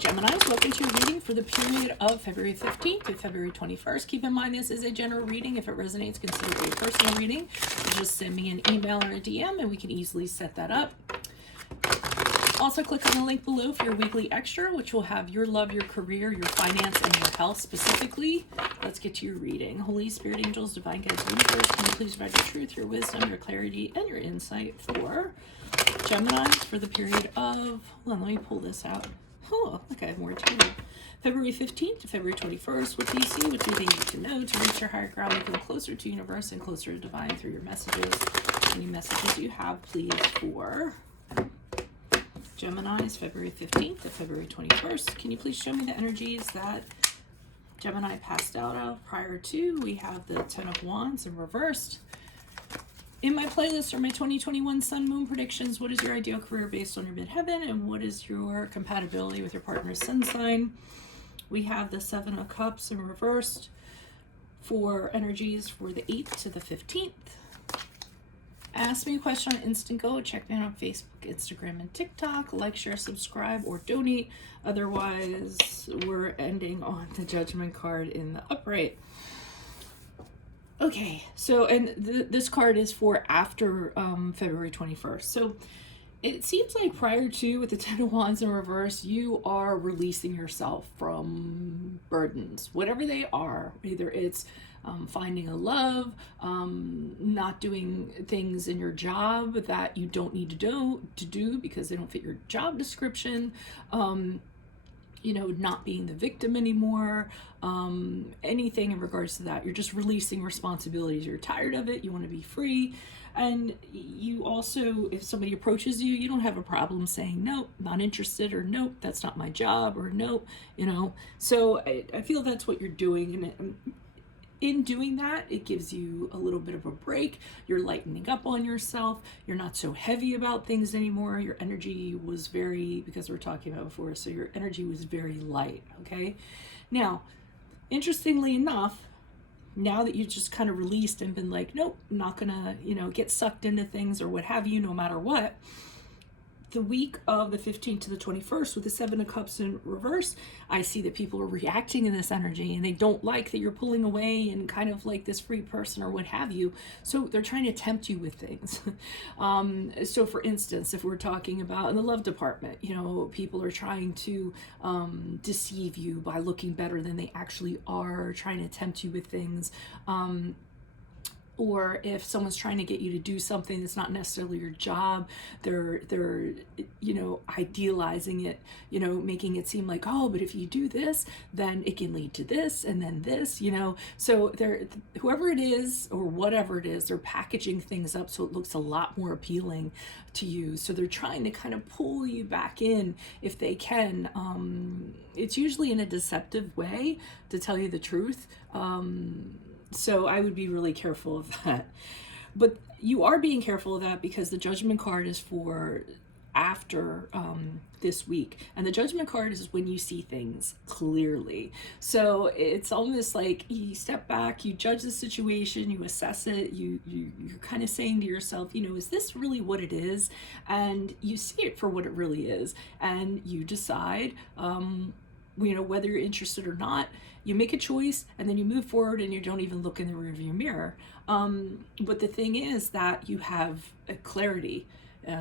Geminis, welcome to your reading for the period of February 15th to February 21st. Keep in mind this is a general reading. If it resonates, consider it a personal reading. Just send me an email or a DM and we can easily set that up. Also, click on the link below for your weekly extra, which will have your love, your career, your finance, and your health specifically. Let's get to your reading. Holy Spirit, angels, divine guides, universe, can you please provide your truth, your wisdom, your clarity, and your insight for Geminis for the period of, hold on, let me pull this out. Oh, okay, I have more to read. February 15th to February 21st. What do you see? What do they need to know to reach your higher ground, become closer to universe and closer to divine through your messages? Any messages you have, please, for Geminis, February 15th to February 21st. Can you please show me the energies that Gemini passed out of prior to? We have the Ten of Wands in reversed. In my playlist are my 2021 Sun Moon predictions. What is your ideal career based on your midheaven? And what is your compatibility with your partner's sun sign? We have the Seven of Cups in reversed for energies for the 8th to the 15th. Ask me a question on Instant Go. Check me out on Facebook, Instagram, and TikTok. Like, share, subscribe, or donate. Otherwise, we're ending on the Judgment card in the upright. Okay, so, and this card is for after February 21st. So it seems like prior to, with the Ten of Wands in reverse, you are releasing yourself from burdens, whatever they are. Either it's finding a love, not doing things in your job that you don't need to do because they don't fit your job description, you know, not being the victim anymore, anything in regards to that. You're just releasing responsibilities. You're tired of it. You want to be free. And you also, if somebody approaches you, you don't have a problem saying, nope, not interested, or nope, that's not my job, or nope, you know. So I feel that's what you're doing. And in doing that, it gives you a little bit of a break. You're lightening up on yourself. You're not so heavy about things anymore. Your energy was very, because we're talking about before, so your energy was very light, okay? Now, interestingly enough, now that you've just kind of released and been like, nope, not gonna, you know, get sucked into things or what have you, no matter what, the week of the 15th to the 21st with the Seven of Cups in reverse, I see that people are reacting in this energy and they don't like that you're pulling away and kind of like this free person or what have you. So they're trying to tempt you with things. So for instance, if we're talking about in the love department, you know, people are trying to deceive you by looking better than they actually are, trying to tempt you with things. Or if someone's trying to get you to do something that's not necessarily your job, they're you know, idealizing it, you know, making it seem like, oh, but if you do this, then it can lead to this and then this, you know. So they're, whoever it is or whatever it is, they're packaging things up so it looks a lot more appealing to you. So they're trying to kind of pull you back in if they can. It's usually in a deceptive way, to tell you the truth. So I would be really careful of that. But you are being careful of that because the Judgment card is for after this week. And the Judgment card is when you see things clearly. So it's almost like you step back, you judge the situation, you assess it, you're kind of saying to yourself, you know, is this really what it is? And you see it for what it really is. And you decide, you know, whether you're interested or not. You make a choice and then you move forward and you don't even look in the rearview mirror. But the thing is that you have a clarity.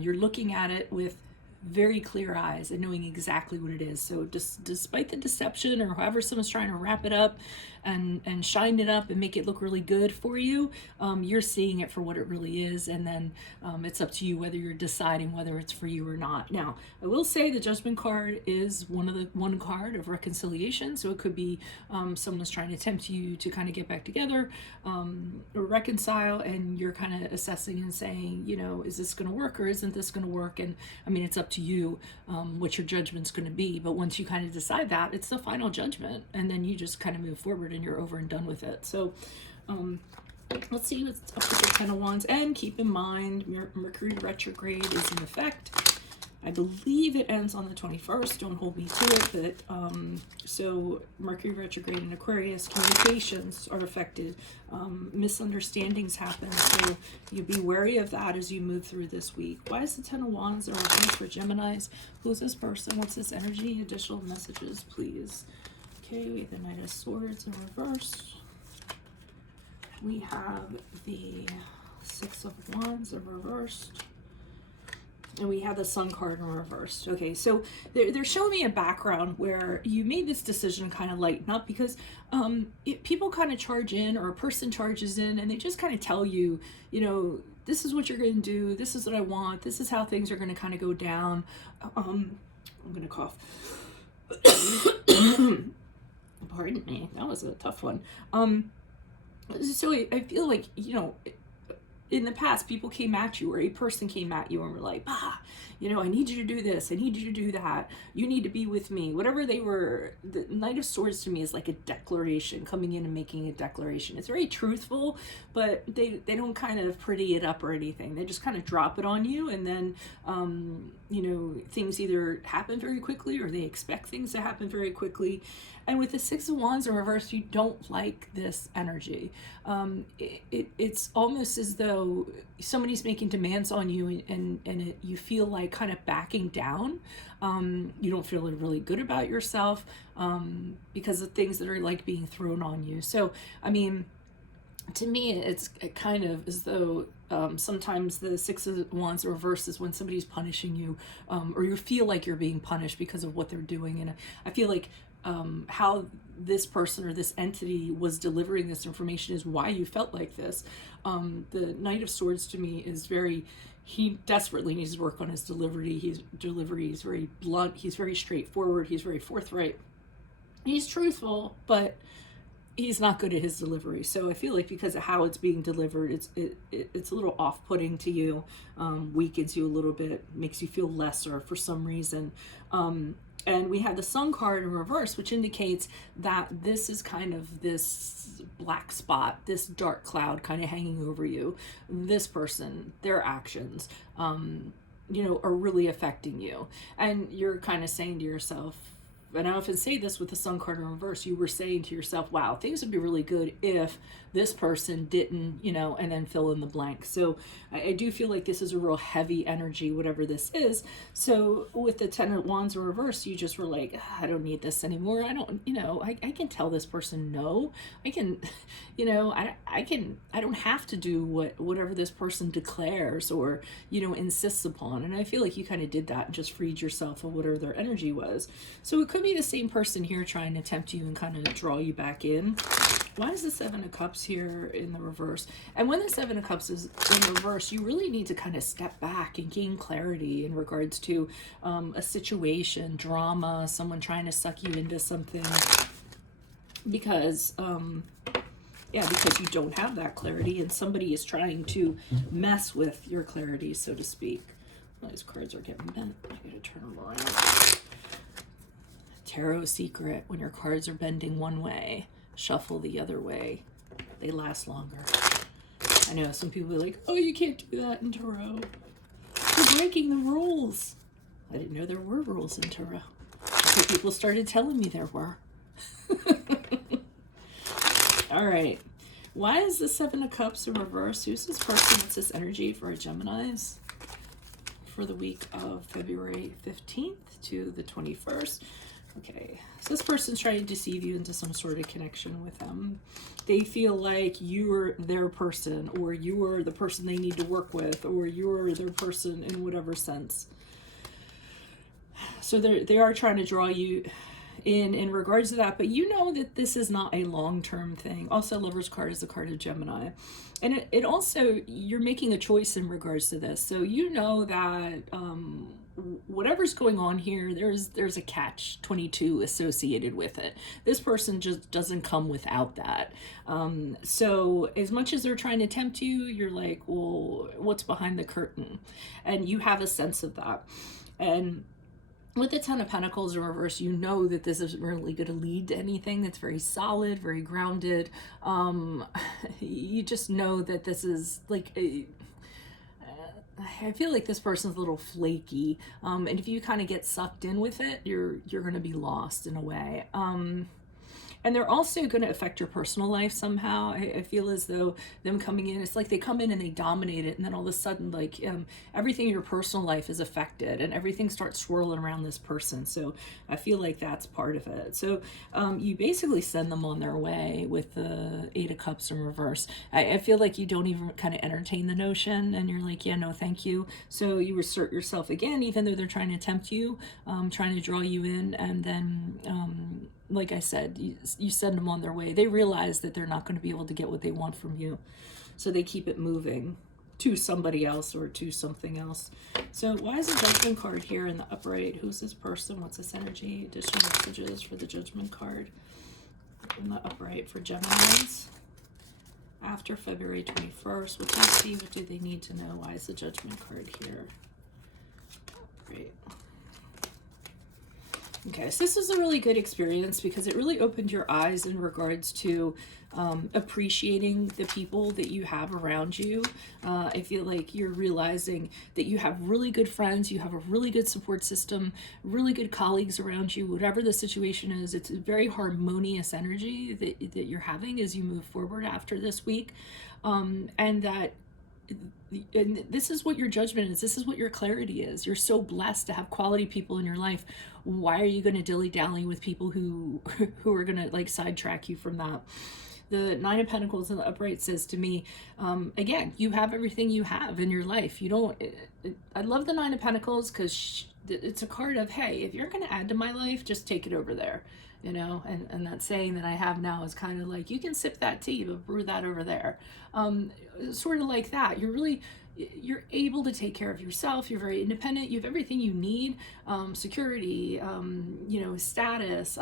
You're looking at it with very clear eyes and knowing exactly what it is. So despite the deception or however someone's trying to wrap it up and shine it up and make it look really good for you, you're seeing it for what it really is. And then it's up to you whether you're deciding whether it's for you or not. Now, I will say the Judgment card is one card of reconciliation. So it could be someone's trying to tempt you to kind of get back together or reconcile, and you're kind of assessing and saying, you know, is this going to work or isn't this going to work? And I mean, it's up to you what your judgment's going to be. But once you kind of decide that, it's the final judgment, and then you just kind of move forward and you're over and done with it. So let's see what's up with the Ten of Wands. And keep in mind, Mercury retrograde is in effect. I believe it ends on the 21st. Don't hold me to it, but so Mercury retrograde in Aquarius, communications are affected, misunderstandings happen. So you be wary of that as you move through this week. Why is the Ten of Wands in reverse for Geminis? Who's this person? What's this energy? Additional messages, please. Okay, the Knight of Swords in reverse. We have the Six of Wands in reversed. And we have the Sun card in reversed. Okay, so they're showing me a background where you made this decision kind of lighten up because people kind of charge in, or a person charges in, and they just kind of tell you, you know, this is what you're going to do. This is what I want. This is how things are going to kind of go down. I'm going to cough. Pardon me. That was a tough one. So I feel like, you know, in the past, people came at you, or a person came at you and were like, you know, I need you to do this. I need you to do that. You need to be with me. Whatever they were, the Knight of Swords to me is like a declaration, coming in and making a declaration. It's very truthful, but they don't kind of pretty it up or anything. They just kind of drop it on you, and then, you know, things either happen very quickly or they expect things to happen very quickly. And with the Six of Wands in reverse, you don't like this energy. It's almost as though somebody's making demands on you, and you feel like kind of backing down. You don't feel really good about yourself because of things that are like being thrown on you. So, I mean, to me, it's kind of as though sometimes the Six of Wands reverse is when somebody's punishing you, or you feel like you're being punished because of what they're doing. And I feel like how this person or this entity was delivering this information is why you felt like this. The Knight of Swords to me is he desperately needs to work on his delivery. His delivery is very blunt. He's very straightforward. He's very forthright. He's truthful, but he's not good at his delivery. So I feel like because of how it's being delivered, it's a little off-putting to you, weakens you a little bit, makes you feel lesser for some reason. And we have the Sun card in reverse, which indicates that this is kind of this black spot, this dark cloud kind of hanging over you. This person, their actions, you know, are really affecting you. And you're kind of saying to yourself, and I often say this with the Sun card in reverse, you were saying to yourself, wow, things would be really good if this person didn't, you know, and then fill in the blank. So I do feel like this is a real heavy energy, whatever this is. So with the Ten of Wands in reverse, you just were like, I don't need this anymore. I don't, you know, I can tell this person no. I can, you know, I don't have to do whatever this person declares or, you know, insists upon. And I feel like you kind of did that and just freed yourself of whatever their energy was. So it could be the same person here trying to tempt you and kind of draw you back in. Why is the Seven of Cups here in the reverse? And when the Seven of Cups is in reverse, you really need to kind of step back and gain clarity in regards to a situation, drama, someone trying to suck you into something. Because, because you don't have that clarity and somebody is trying to mess with your clarity, so to speak. Well, these cards are getting bent. I gotta turn them around. Tarot secret: when your cards are bending one way, shuffle the other way. They last longer. I know some people are like, oh, you can't do that in tarot. You're breaking the rules. I didn't know there were rules in tarot. So people started telling me there were. All right. Why is the Seven of Cups in reverse? Who's this person? What's this energy for a Geminis for the week of February 15th to the 21st? Okay, so this person's trying to deceive you into some sort of connection with them. They feel like you're their person, or you're the person they need to work with, or you're their person in whatever sense. So they are trying to draw you in regards to that, but you know that this is not a long-term thing. Also, Lover's card is a card of Gemini. And it also, you're making a choice in regards to this. So you know that whatever's going on here, there's a catch-22 associated with it. This person just doesn't come without that. So as much as they're trying to tempt you, you're like, well, what's behind the curtain? And you have a sense of that. And with the Ten of Pentacles in reverse, you know that this isn't really going to lead to anything. That's very solid, very grounded. You just know that this is like I feel like this person's a little flaky, and if you kind of get sucked in with it, you're going to be lost in a way. And they're also going to affect your personal life somehow. I feel as though them coming in, it's like they come in and they dominate it, and then all of a sudden, like, everything in your personal life is affected, and everything starts swirling around this person. So I feel like that's part of it. So you basically send them on their way with the Eight of Cups in reverse. I feel like you don't even kind of entertain the notion, and you're like, yeah, no, thank you. So you assert yourself again, even though they're trying to tempt you, trying to draw you in, and then like I said, you send them on their way. They realize that they're not going to be able to get what they want from you, so they keep it moving to somebody else or to something else. So why is the Judgment card here in the upright? Who's this person? What's this energy? Additional messages for the Judgment card in the upright for Geminis after February 21st. What do you see? What do they need to know? Why is the Judgment card here? Great. Okay, so this is a really good experience because it really opened your eyes in regards to appreciating the people that you have around you. I feel like you're realizing that you have really good friends, you have a really good support system, really good colleagues around you. Whatever the situation is, it's a very harmonious energy that you're having as you move forward after this week. And this is what your judgment is. This is what your clarity is. You're so blessed to have quality people in your life. Why are you going to dilly-dally with people who are going to like sidetrack you from that? The Nine of Pentacles in the upright says to me, again, you have everything you have in your life. You don't, I love the Nine of Pentacles because it's a card of, hey, if you're going to add to my life, just take it over there. You know, and that saying that I have now is kind of like, you can sip that tea, but brew that over there. Sort of like that. You're able to take care of yourself. You're very independent. You have everything you need, security, you know, status,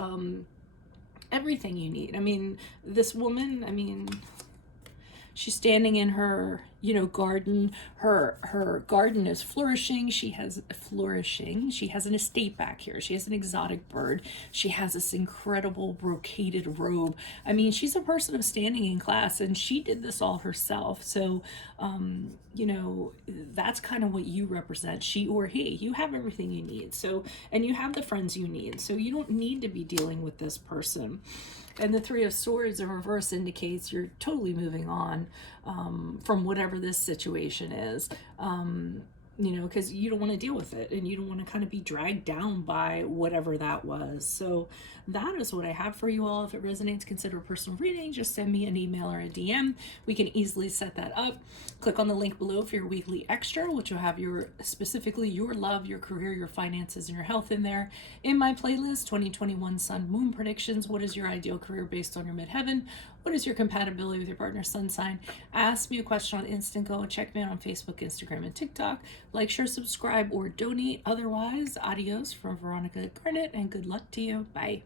everything you need. I mean, this woman, I mean, she's standing in her, you know, garden. Her garden is flourishing. She has an estate back here. She has an exotic bird. She has this incredible brocaded robe. I mean, she's a person of standing in class, and she did this all herself. So you know, that's kind of what you represent, she or he. You have everything you need. So, and you have the friends you need. So you don't need to be dealing with this person. And the Three of Swords in reverse indicates you're totally moving on from whatever this situation is. You know, because you don't want to deal with it, and you don't want to kind of be dragged down by whatever that was. So that is what I have for you all. If it resonates, consider a personal reading. Just send me an email or a DM. We can easily set that up. Click on the link below for your weekly extra, which will have specifically your love, your career, your finances, and your health in there. In my playlist, 2021 Sun Moon Predictions. What is your ideal career based on your midheaven? What is your compatibility with your partner's sun sign? Ask me a question on Instant Go. Check me out on Facebook, Instagram, and TikTok. Like, share, subscribe, or donate. Otherwise, adios from Veronica Garnett, and good luck to you. Bye.